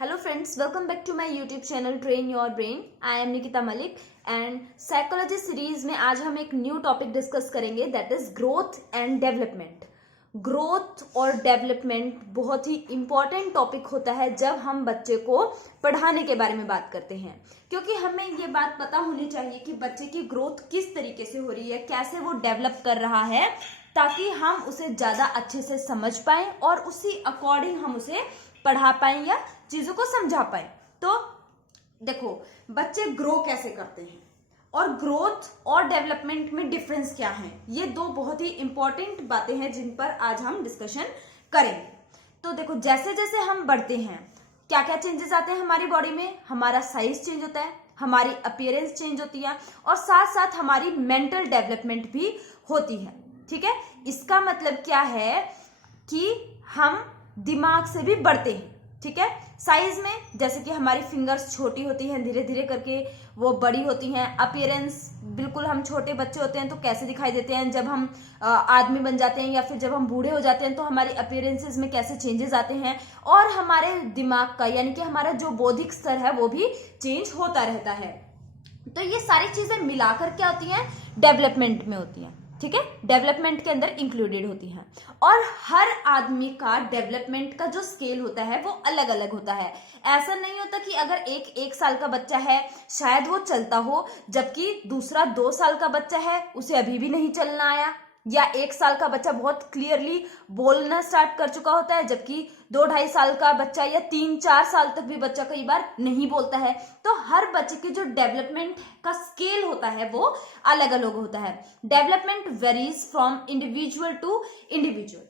Hello friends, welcome back to my YouTube channel Train Your Brain. I am Nikita Malik and psychology series में आज हम एक new topic discuss करेंगे that is growth and development. Growth और development बहुत ही important topic होता है जब हम बच्चे को पढ़ाने के बारे में बात करते हैं, क्योंकि हमें ये बात पता होनी चाहिए कि बच्चे की ग्रोथ किस तरीके से हो रही है, कैसे वो डेवलप कर रहा है, ताकि हम उसे ज्यादा अच्छे से समझ पाए और उसी अकॉर्डिंग हम उसे पढ़ा पाए या चीजों को समझा पाए. तो देखो, बच्चे ग्रो कैसे करते हैं और ग्रोथ और डेवलपमेंट में डिफरेंस क्या है, ये दो बहुत ही इंपॉर्टेंट बातें हैं जिन पर आज हम डिस्कशन करेंगे. तो देखो, जैसे जैसे हम बढ़ते हैं क्या क्या चेंजेस आते हैं हमारी बॉडी में. हमारा साइज चेंज होता है, हमारी अपीयरेंस चेंज होती है और साथ साथ हमारी मेंटल डेवलपमेंट भी होती है. ठीक है, इसका मतलब क्या है कि हम दिमाग से भी बढ़ते हैं. ठीक है, साइज में जैसे कि हमारी फिंगर्स छोटी होती हैं, धीरे धीरे करके वो बड़ी होती हैं. अपीयरेंस, बिल्कुल हम छोटे बच्चे होते हैं तो कैसे दिखाई देते हैं, जब हम आदमी बन जाते हैं या फिर जब हम बूढ़े हो जाते हैं तो हमारी अपीयरेंसेस में कैसे चेंजेस आते हैं. और हमारे दिमाग का यानी कि हमारा जो बौद्धिक स्तर है वो भी चेंज होता रहता है. तो ये सारी चीजें मिलाकर क्या होती हैं, डेवलपमेंट में होती हैं. ठीक है, डेवलपमेंट के अंदर इंक्लूडेड होती हैं. और हर आदमी का डेवलपमेंट का जो स्केल होता है वो अलग अलग होता है. ऐसा नहीं होता कि अगर एक साल का बच्चा है शायद वो चलता हो, जबकि दूसरा 2 साल का बच्चा है उसे अभी भी नहीं चलना आया, या 1 साल का बच्चा बहुत क्लियरली बोलना स्टार्ट कर चुका होता है जबकि 2-2.5 साल का बच्चा या 3-4 साल तक भी बच्चा कई बार नहीं बोलता है. तो हर बच्चे की जो डेवलपमेंट का स्केल होता है वो अलग अलग होता है. Development varies from individual to individual.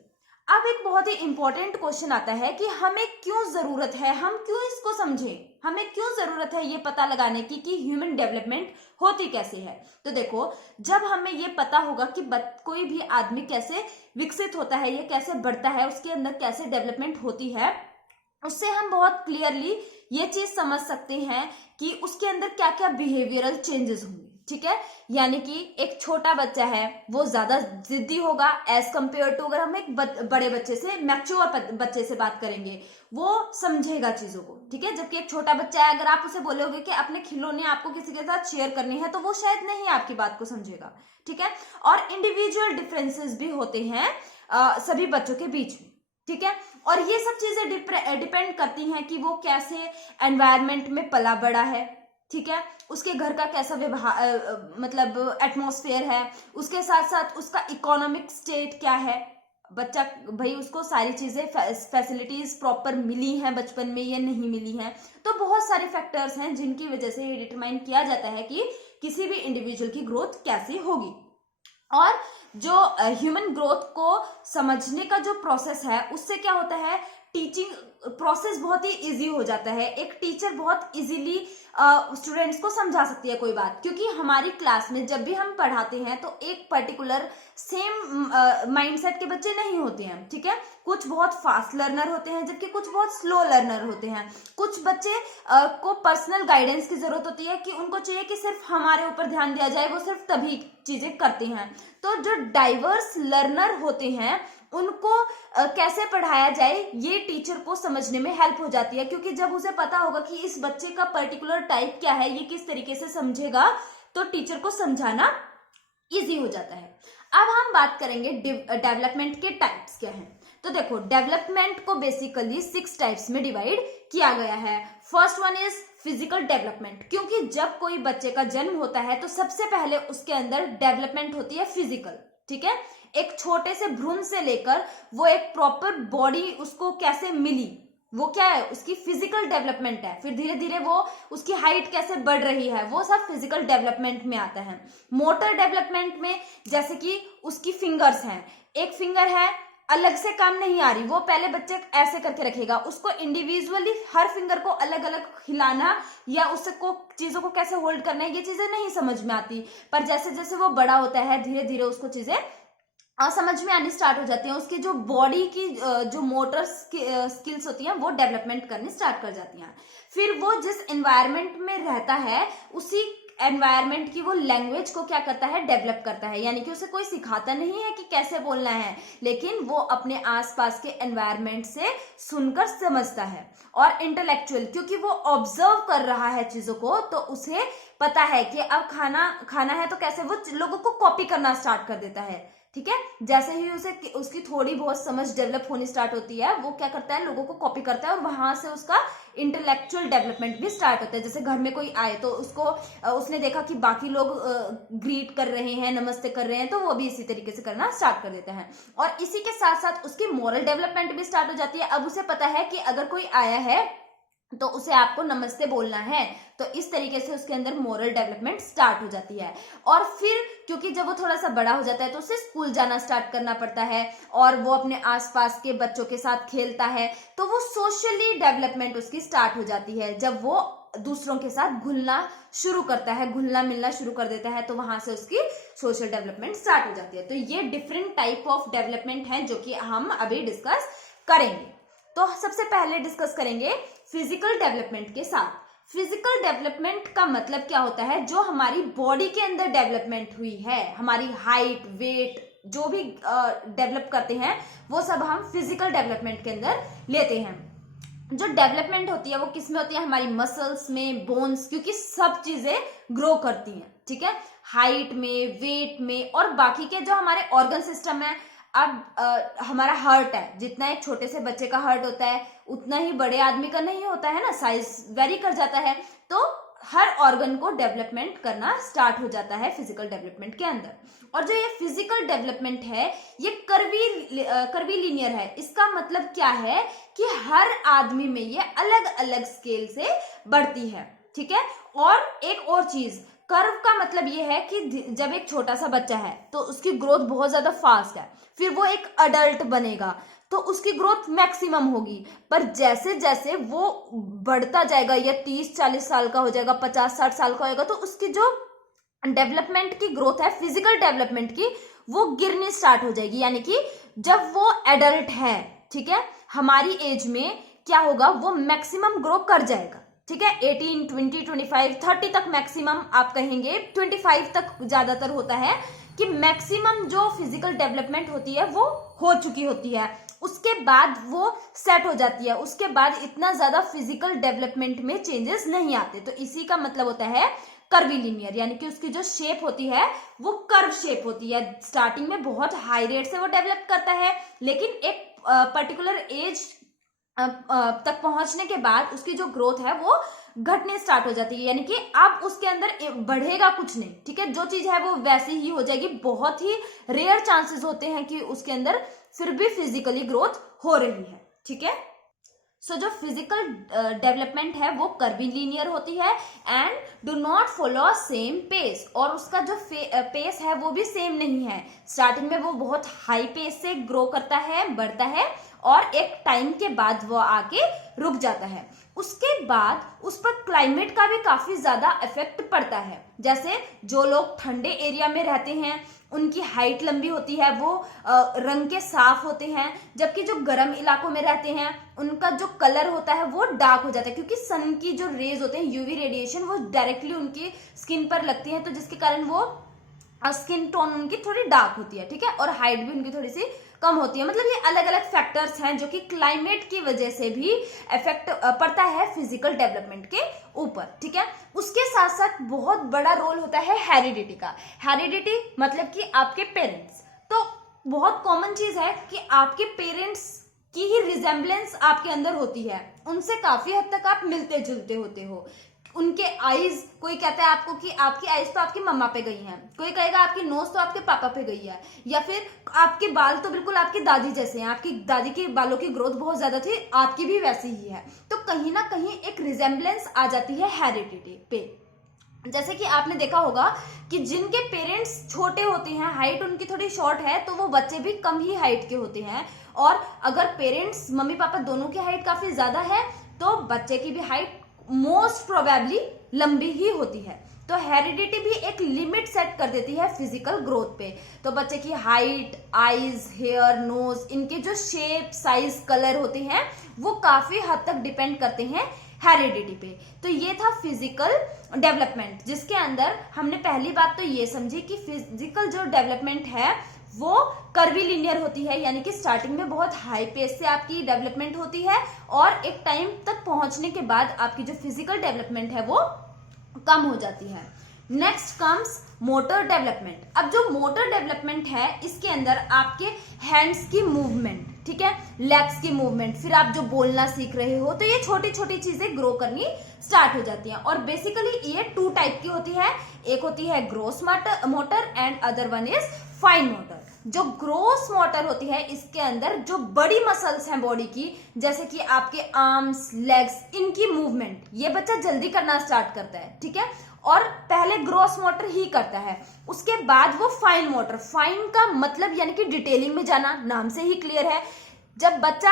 अब एक बहुत ही इंपॉर्टेंट क्वेश्चन आता है कि हमें क्यों जरूरत है, हम क्यों इसको समझें, हमें क्यों जरूरत है ये पता लगाने की कि ह्यूमन डेवलपमेंट होती कैसे है. तो देखो, जब हमें ये पता होगा कि कोई भी आदमी कैसे विकसित होता है, ये कैसे बढ़ता है, उसके अंदर कैसे डेवलपमेंट होती है, उससे हम बहुत क्लियरली ये चीज समझ सकते हैं कि उसके अंदर क्या क्या बिहेवियरल चेंजेस होंगे. ठीक है, यानी कि एक छोटा बच्चा है वो ज्यादा जिद्दी होगा एज कंपेयर टू अगर हम एक बड़े बच्चे से, मैच्योर बच्चे से बात करेंगे, वो समझेगा चीजों को. ठीक है, जबकि एक छोटा बच्चा है, अगर आप उसे बोलोगे कि अपने खिलौने आपको किसी के साथ शेयर करने हैं तो वो शायद नहीं आपकी बात को समझेगा. ठीक है, और इंडिविजुअल डिफरेंसेस भी होते हैं सभी बच्चों के बीच में. ठीक है, और ये सब चीजें डिपेंड करती हैं कि वो कैसे एनवायरमेंट में पला बड़ा है. ठीक है, उसके घर का कैसा मतलब एटमॉस्फेयर है, उसके साथ साथ उसका इकोनॉमिक स्टेट क्या है. बच्चा भाई उसको सारी चीजें फैसिलिटीज प्रॉपर मिली हैं बचपन में या नहीं मिली हैं. तो बहुत सारे फैक्टर्स हैं जिनकी वजह से ये डिटरमाइन किया जाता है कि किसी भी इंडिविजुअल की ग्रोथ कैसी होगी. और जो ह्यूमन ग्रोथ को समझने का जो प्रोसेस है उससे क्या होता है, टीचिंग प्रोसेस बहुत ही इजी हो जाता है. एक टीचर बहुत इजीली स्टूडेंट्स को समझा सकती है कोई बात, क्योंकि हमारी क्लास में जब भी हम पढ़ाते हैं तो एक पर्टिकुलर सेम माइंडसेट के बच्चे नहीं होते हैं. ठीक है, कुछ बहुत फास्ट लर्नर होते हैं जबकि कुछ बहुत स्लो लर्नर होते हैं. कुछ बच्चे को पर्सनल गाइडेंस की जरूरत होती है कि उनको चाहिए कि सिर्फ हमारे ऊपर ध्यान दिया जाए, वो सिर्फ तभी चीजें करते हैं. तो जो डाइवर्स लर्नर होते हैं उनको कैसे पढ़ाया जाए ये टीचर को समझने में हेल्प हो जाती है, क्योंकि जब उसे पता होगा कि इस बच्चे का पर्टिकुलर टाइप क्या है, ये किस तरीके से समझेगा, तो टीचर को समझाना इजी हो जाता है. अब हम बात करेंगे डेवलपमेंट के टाइप्स क्या हैं. तो देखो, डेवलपमेंट को बेसिकली 6 टाइप्स में डिवाइड किया गया है. First one is physical development, क्योंकि जब कोई बच्चे का जन्म होता है तो सबसे पहले उसके अंदर डेवलपमेंट होती है फिजिकल. ठीक है, एक छोटे से भ्रूण से लेकर वो एक प्रॉपर बॉडी उसको कैसे मिली, वो क्या है, उसकी फिजिकल डेवलपमेंट है. फिर धीरे धीरे वो उसकी हाइट कैसे बढ़ रही है, वो सब फिजिकल डेवलपमेंट में आता है. मोटर डेवलपमेंट में जैसे कि उसकी फिंगर्स हैं, एक फिंगर है अलग से काम नहीं आ रही, वो पहले बच्चे ऐसे करके रखेगा, उसको इंडिविजुअली हर फिंगर को अलग अलग हिलाना या उसको चीजों को कैसे होल्ड करना है ये चीजें नहीं समझ में आती. पर जैसे जैसे वो बड़ा होता है धीरे धीरे उसको चीजें समझ में आनी स्टार्ट हो जाती हैं. उसकी जो बॉडी की जो मोटर स्किल्स होती हैं वो डेवलपमेंट करनी स्टार्ट कर जाती हैं. फिर वो जिस एनवायरनमेंट में रहता है उसी एनवायरनमेंट की वो लैंग्वेज को क्या करता है, डेवलप करता है। यानी कि उसे कोई सिखाता नहीं है कि कैसे बोलना है, लेकिन वो अपने आसपास के एनवायरनमेंट से सुनकर समझता है। और इंटेलेक्चुअल, क्योंकि वो ऑब्जर्व कर रहा है चीजों को, तो उसे पता है कि अब खाना है तो कैसे, वो लोगों को कॉपी करना स्टार्ट कर देता है। ठीक है, जैसे ही उसे उसकी थोड़ी बहुत समझ डेवलप होनी स्टार्ट होती है, वो क्या करता है, लोगों को कॉपी करता है, और वहां से उसका इंटेलेक्चुअल डेवलपमेंट भी स्टार्ट होता है। जैसे घर में कोई आए तो उसने देखा कि बाकी लोग ग्रीट कर रहे हैं, नमस्ते कर रहे हैं, तो वो भी इसी तरीके से करना स्टार्ट कर देता है। और इसी के साथ साथ उसकी मॉरल डेवलपमेंट भी स्टार्ट हो जाती है। अब उसे पता है कि अगर कोई आया है तो उसे आपको नमस्ते बोलना है, तो इस तरीके से उसके अंदर मोरल डेवलपमेंट स्टार्ट हो जाती है। और फिर क्योंकि जब वो थोड़ा सा बड़ा हो जाता है तो उसे स्कूल जाना स्टार्ट करना पड़ता है, और वो अपने आसपास के बच्चों के साथ खेलता है, तो वो सोशली डेवलपमेंट उसकी स्टार्ट हो जाती है। जब वो दूसरों के साथ घुलना शुरू करता है, घुलना मिलना शुरू कर देता है, तो वहां से उसकी सोशल डेवलपमेंट स्टार्ट हो जाती है। तो ये डिफरेंट टाइप ऑफ डेवलपमेंट है जो कि हम अभी डिस्कस करेंगे। तो सबसे पहले डिस्कस करेंगे फिजिकल डेवलपमेंट के साथ। फिजिकल डेवलपमेंट का मतलब क्या होता है, जो हमारी बॉडी के अंदर डेवलपमेंट हुई है, हमारी हाइट, वेट, जो भी डेवलप करते हैं, वो सब हम फिजिकल डेवलपमेंट के अंदर लेते हैं। जो डेवलपमेंट होती है वो किस में होती है, हमारी मसल्स में, बोन्स, क्योंकि सब चीजें ग्रो करती हैं। ठीक है, हाइट में, वेट में, और बाकी के जो हमारे ऑर्गन सिस्टम है। अब हमारा हार्ट है, जितना एक छोटे से बच्चे का हार्ट होता है उतना ही बड़े आदमी का नहीं होता है ना, साइज वेरी कर जाता है। तो हर ऑर्गन को डेवलपमेंट करना स्टार्ट हो जाता है फिजिकल डेवलपमेंट के अंदर। और जो ये फिजिकल डेवलपमेंट है ये कर्वी लीनियर है। इसका मतलब क्या है कि हर आदमी में ये अलग अलग स्केल से बढ़ती है। ठीक है, और एक और चीज, कर्व का मतलब ये है कि जब एक छोटा सा बच्चा है तो उसकी ग्रोथ बहुत ज्यादा फास्ट है, फिर वो एक अडल्ट बनेगा तो उसकी ग्रोथ मैक्सिमम होगी। पर जैसे जैसे वो बढ़ता जाएगा, या 30-40 साल का हो जाएगा, 50-60 साल का होगा, तो उसकी जो डेवलपमेंट की ग्रोथ है, फिजिकल डेवलपमेंट की, वो गिरनी स्टार्ट हो जाएगी। यानी कि जब वो एडल्ट है, ठीक है, हमारी एज में क्या होगा, वो मैक्सिमम ग्रो कर जाएगा। ठीक है, 18, 20, 25, 30 तक मैक्सिमम आप कहेंगे, 25 तक ज्यादातर होता है कि मैक्सिमम जो फिजिकल डेवलपमेंट होती है वो हो चुकी होती है। उसके बाद वो सेट हो जाती है, उसके बाद इतना ज्यादा फिजिकल डेवलपमेंट में चेंजेस नहीं आते। तो इसी का मतलब होता है कर्वीलिनियर, यानी कि उसकी जो शेप होती है वो कर्व शेप होती है। स्टार्टिंग में बहुत हाई रेट से वो डेवलप करता है, लेकिन एक पर्टिकुलर एज तक पहुंचने के बाद उसकी जो ग्रोथ है वो घटने स्टार्ट हो जाती है। यानी कि अब उसके अंदर बढ़ेगा कुछ नहीं। ठीक है, जो चीज है वो वैसी ही हो जाएगी। बहुत ही रेयर चांसेस होते हैं कि उसके अंदर फिर भी फिजिकली ग्रोथ हो रही है। ठीक है, सो जो फिजिकल डेवलपमेंट है वो कर्वीलिनियर होती है and do not follow same pace. और उसका जो पेस है वो भी सेम नहीं है। स्टार्टिंग में वो बहुत हाई पेस से ग्रो करता है, बढ़ता है, और एक टाइम के बाद वो आके रुक जाता है। उसके बाद उस पर क्लाइमेट का भी काफी ज्यादा इफेक्ट पड़ता है। जैसे जो लोग ठंडे एरिया में रहते हैं उनकी हाइट लंबी होती है, वो रंग के साफ होते हैं, जबकि जो गर्म इलाकों में रहते हैं उनका जो कलर होता है वो डार्क हो जाता है, क्योंकि सन की जो रेज होते हैं, यूवी रेडिएशन, वो डायरेक्टली उनकी स्किन पर लगती है, तो जिसके कारण वो स्किन टोन उनकी थोड़ी डार्क होती है। ठीक है, और हाइट भी उनकी थोड़ी सी कम होती है। मतलब ये अलग अलग फैक्टर्स हैं जो कि क्लाइमेट की वजह से भी इफेक्ट पड़ता है फिजिकल डेवलपमेंट के ऊपर। ठीक है, उसके साथ साथ बहुत बड़ा रोल होता है हेरिडिटी का। हेरिडिटी मतलब कि आपके पेरेंट्स, तो बहुत कॉमन चीज है कि आपके पेरेंट्स की ही रिजेम्बलेंस आपके अंदर होती है, उनसे काफी हद तक आप मिलते जुलते होते हो। उनके आईज, कोई कहता है आपको कि आपकी आईज तो आपकी मम्मा पे गई हैं, कोई कहेगा आपकी नोज तो आपके पापा पे गई है, या फिर आपके बाल तो बिल्कुल आपकी दादी जैसे हैं, आपकी दादी के बालों की ग्रोथ बहुत ज्यादा थी, आपकी भी वैसी ही है। तो कहीं ना कहीं एक रिजेम्बलेंस आ जाती है हेरिडिटी पे। जैसे कि आपने देखा होगा कि जिनके पेरेंट्स छोटे होते हैं, हाइट उनकी थोड़ी शॉर्ट है, तो वो बच्चे भी कम ही हाइट के होते हैं। और अगर पेरेंट्स, मम्मी पापा दोनों की हाइट काफी ज्यादा है तो बच्चे की भी हाइट मोस्ट प्रोबेबली लंबी ही होती है। तो हेरिडिटी भी एक लिमिट सेट कर देती है फिजिकल ग्रोथ पे। तो बच्चे की हाइट, आईज, हेयर, नोज, इनके जो शेप, साइज, कलर होते हैं वो काफी हद तक डिपेंड करते हैं हेरिडिटी पे। तो ये था फिजिकल डेवलपमेंट, जिसके अंदर हमने पहली बात तो ये समझी कि फिजिकल जो डेवलपमेंट है वो कर्वीलिनियर होती है, यानी कि स्टार्टिंग में बहुत हाई पेस से आपकी डेवलपमेंट होती है और एक टाइम तक पहुंचने के बाद आपकी जो फिजिकल डेवलपमेंट है वो कम हो जाती है। Next comes motor development. अब जो मोटर डेवलपमेंट है इसके अंदर आपके हैंड्स की मूवमेंट, ठीक है, लेग्स की मूवमेंट, फिर आप जो बोलना सीख रहे हो तो ये छोटी छोटी चीजें ग्रो करनी स्टार्ट हो जाती हैं। और बेसिकली ये 2 टाइप की होती है, एक होती है gross motor and other one is fine motor. जो ग्रोस मोटर होती है इसके अंदर जो बड़ी मसल्स हैं बॉडी की, जैसे कि आपके आर्म्स, लेग्स, इनकी मूवमेंट ये बच्चा जल्दी करना स्टार्ट करता है, ठीक है, और पहले ग्रोस मोटर ही करता है, उसके बाद वो फाइन मोटर। फाइन का मतलब यानी कि डिटेलिंग में जाना, नाम से ही क्लियर है। जब बच्चा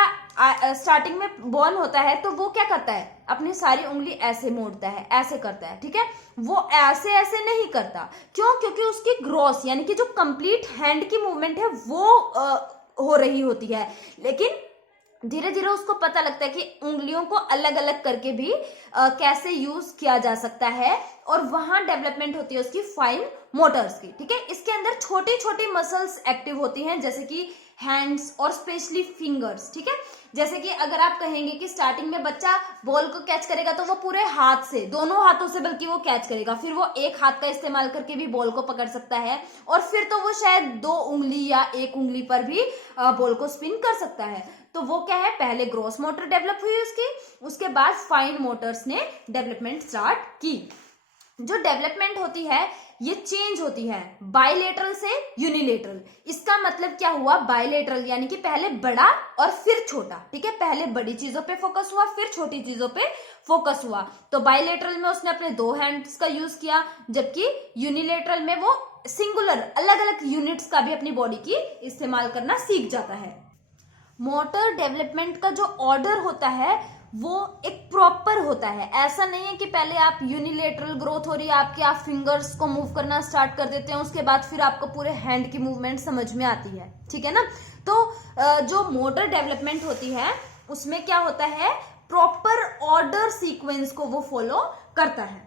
स्टार्टिंग में बॉर्न होता है तो वो क्या करता है, अपनी सारी उंगली ऐसे मोड़ता है, ऐसे करता है, ठीक है, वो ऐसे ऐसे नहीं करता। क्यों? क्योंकि उसकी ग्रोस यानी कि जो कंप्लीट हैंड की मूवमेंट है वो हो रही होती है। लेकिन धीरे धीरे उसको पता लगता है कि उंगलियों को अलग अलग करके भी कैसे यूज किया जा सकता है, और वहां डेवलपमेंट होती है उसकी फाइन मोटर्स की, ठीक है। इसके अंदर छोटी छोटी मसल्स एक्टिव होती हैं, जैसे कि हैंड्स और स्पेशली फिंगर्स, ठीक है। जैसे कि अगर आप कहेंगे कि स्टार्टिंग में बच्चा बॉल को कैच करेगा तो वो पूरे हाथ से, दोनों हाथों से बल्कि वो कैच करेगा, फिर वो एक हाथ का इस्तेमाल करके भी बॉल को पकड़ सकता है, और फिर तो वो शायद 2 उंगली या 1 उंगली पर भी बॉल को स्पिन कर सकता है। तो वो क्या है, पहले ग्रॉस मोटर डेवलप हुई उसकी, उसके बाद फाइन मोटर्स ने डेवलपमेंट स्टार्ट की। जो डेवलपमेंट होती है ये चेंज होती है बायलेटरल से यूनिलेटरल। इसका मतलब क्या हुआ, बायलेटरल यानी कि पहले बड़ा और फिर छोटा, ठीक है, पहले बड़ी चीजों पे फोकस हुआ फिर छोटी चीजों पे फोकस हुआ। तो बायलेटरल में उसने अपने 2 हैंड्स का यूज किया, जबकि यूनिलेटरल में वो सिंगुलर अलग अलग यूनिट्स का भी अपनी बॉडी की इस्तेमाल करना सीख जाता है। मोटर डेवलपमेंट का जो ऑर्डर होता है वो एक प्रॉपर होता है। ऐसा नहीं है कि पहले आप यूनिलेटरल ग्रोथ हो रही है आपके, आप फिंगर्स को मूव करना स्टार्ट कर देते हैं, उसके बाद फिर आपको पूरे हैंड की मूवमेंट समझ में आती है, ठीक है ना। तो जो मोटर डेवलपमेंट होती है उसमें क्या होता है, प्रॉपर ऑर्डर सीक्वेंस को वो फॉलो करता है।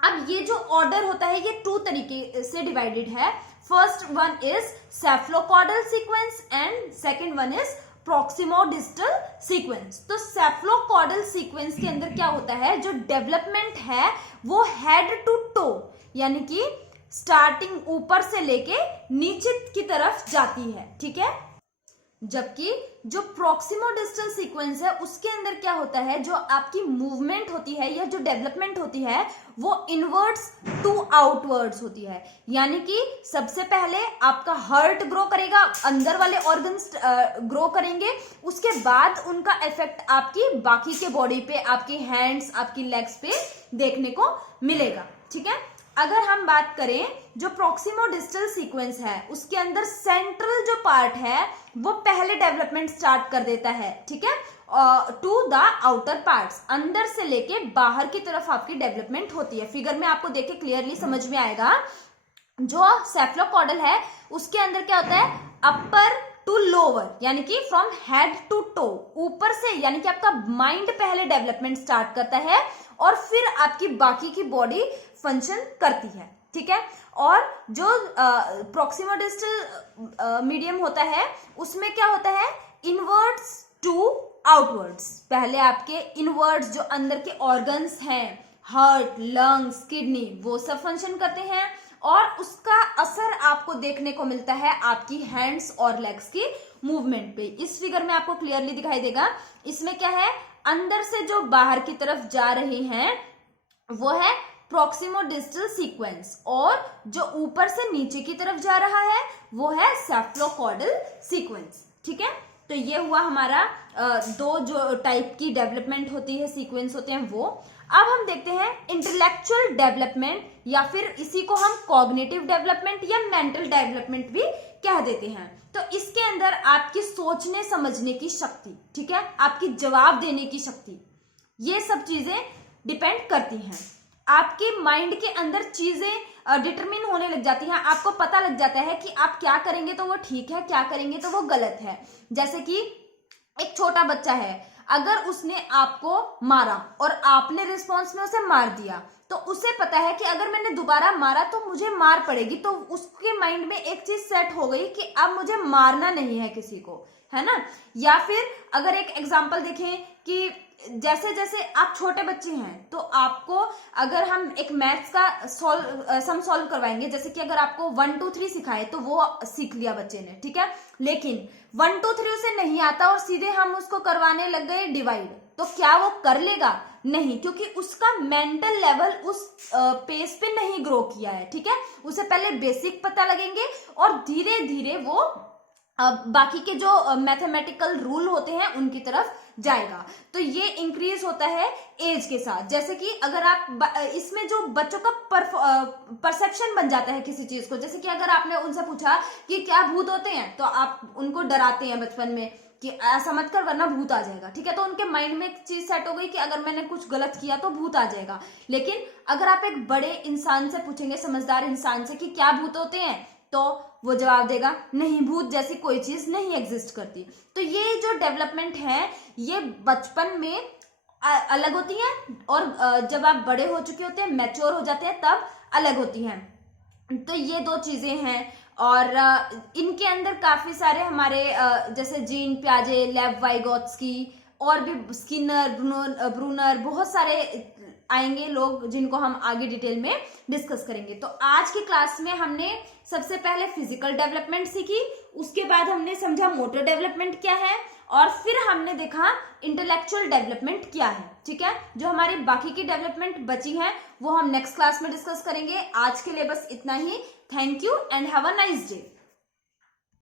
अब ये जो ऑर्डर होता है ये 2 तरीके से डिवाइडेड है। First one is cephalocaudal sequence and second one is proximodistal sequence. तो सेफलोकॉर्डल सीक्वेंस के अंदर क्या होता है, जो डेवलपमेंट है वो हेड टू टो यानी कि स्टार्टिंग ऊपर से लेके नीचे की तरफ जाती है, ठीक है। जबकि जो प्रॉक्सिमोडिस्टल सीक्वेंस है उसके अंदर क्या होता है, जो आपकी मूवमेंट होती है या जो डेवलपमेंट होती है वो इनवर्ड्स टू आउटवर्ड्स होती है। यानी कि सबसे पहले आपका हार्ट ग्रो करेगा, अंदर वाले ऑर्गन्स ग्रो करेंगे, उसके बाद उनका इफेक्ट आपकी बाकी के बॉडी पे, आपकी हैंड्स, आपकी लेग्स पे देखने को मिलेगा, ठीक है। अगर हम बात करें जो प्रॉक्सिमोडिस्टल सीक्वेंस है उसके अंदर सेंट्रल जो पार्ट है वो पहले डेवलपमेंट स्टार्ट कर देता है, ठीक है, टू द आउटर पार्ट्स, अंदर से लेके बाहर की तरफ आपकी डेवलपमेंट होती है। फिगर में आपको देख के क्लियरली समझ में आएगा। जो सेफलोकॉर्डल है उसके अंदर क्या होता है, अपर टू लोअर यानी कि फ्रॉम हेड टू टो, ऊपर से यानी कि आपका माइंड पहले डेवलपमेंट स्टार्ट करता है और फिर आपकी बाकी की बॉडी फंक्शन करती है, ठीक है। और जो प्रॉक्सिमोडिस्टल मीडियम होता है उसमें क्या होता है, इनवर्ड्स टू आउटवर्ड्स, पहले आपके इनवर्ड्स जो अंदर के ऑर्गन्स हैं, हार्ट, लंग्स, किडनी, वो सब फंक्शन करते हैं और उसका असर आपको देखने को मिलता है आपकी हैंड्स और लेग्स की मूवमेंट पे। इस फिगर में आपको क्लियरली दिखाई देगा। इसमें क्या है, अंदर से जो बाहर की तरफ जा रहे हैं वो है प्रॉक्सिमोडिस्टल सीक्वेंस और जो ऊपर से नीचे की तरफ जा रहा है वो है सेफलोकॉर्डल सीक्वेंस, ठीक है। तो ये हुआ हमारा 2 जो टाइप की डेवलपमेंट होती है, सीक्वेंस होते हैं वो। अब हम देखते हैं इंटेलेक्चुअल डेवलपमेंट या फिर इसी को हम कॉग्निटिव डेवलपमेंट या मेंटल डेवलपमेंट भी कह देते हैं। तो इसके अंदर आपकी सोचने समझने की शक्ति, ठीक है, आपकी जवाब देने की शक्ति, ये सब चीजें डिपेंड करती हैं। आपके माइंड के अंदर चीजें डिटरमिन होने लग जाती हैं, आपको पता लग जाता है कि आप क्या करेंगे तो वो ठीक है, क्या करेंगे तो वो गलत है। जैसे कि एक छोटा बच्चा है, अगर उसने आपको मारा और आपने रिस्पॉन्स में उसे मार दिया, तो उसे पता है कि अगर मैंने दोबारा मारा तो मुझे मार पड़ेगी, तो उसके माइंड में एक चीज सेट हो गई कि अब मुझे मारना नहीं है किसी को, है ना। या फिर अगर एक एग्जांपल देखें कि जैसे जैसे आप छोटे बच्चे हैं तो आपको अगर हम एक मैथ्स का सम सॉल्व करवाएंगे, जैसे कि अगर आपको 1 2 3 सिखाए तो वो सीख लिया बच्चे ने, ठीक है, लेकिन 1 2 3 उसे नहीं आता और सीधे हम उसको करवाने लग गए डिवाइड, तो क्या वो कर लेगा? नहीं, क्योंकि उसका मेंटल लेवल उस पेस पे नहीं ग्रो किया है, ठीक है। उसे पहले बेसिक पता लगेंगे और धीरे धीरे वो बाकी के जो मैथमेटिकल रूल होते हैं उनकी तरफ जाएगा। तो ये इंक्रीज होता है एज के साथ। जैसे कि अगर आप इसमें जो बच्चों का परसेप्शन बन जाता है किसी चीज को, जैसे कि अगर आपने उनसे पूछा कि क्या भूत होते हैं, तो आप उनको डराते हैं बचपन में कि ऐसा मत कर वरना भूत आ जाएगा, ठीक है, तो उनके माइंड में एक चीज सेट हो गई कि अगर मैंने कुछ गलत किया तो भूत आ जाएगा। लेकिन अगर आप एक बड़े इंसान से पूछेंगे, समझदार इंसान से, कि क्या भूत होते हैं, तो वो जवाब देगा नहीं, भूत जैसी कोई चीज नहीं एग्जिस्ट करती। तो ये जो डेवलपमेंट है ये बचपन में अलग होती है और जब आप बड़े हो चुके होते हैं, मैच्योर हो जाते हैं, तब अलग होती हैं। तो ये दो चीजें हैं और इनके अंदर काफी सारे हमारे जैसे जीन पियाजे, लेव वाइगोत्स्की और भी स्किनर, ब्रूनर, बहुत सारे आएंगे लोग जिनको हम आगे डिटेल में डिस्कस करेंगे। तो आज की क्लास में हमने सबसे पहले फिजिकल डेवलपमेंट सीखी, उसके बाद हमने समझा मोटर डेवलपमेंट क्या है और फिर हमने देखा इंटेलेक्चुअल डेवलपमेंट क्या है, ठीक है। जो हमारी बाकी की डेवलपमेंट बची है वो हम नेक्स्ट क्लास में डिस्कस करेंगे। आज के लिए बस इतना ही। Thank you and have a nice day.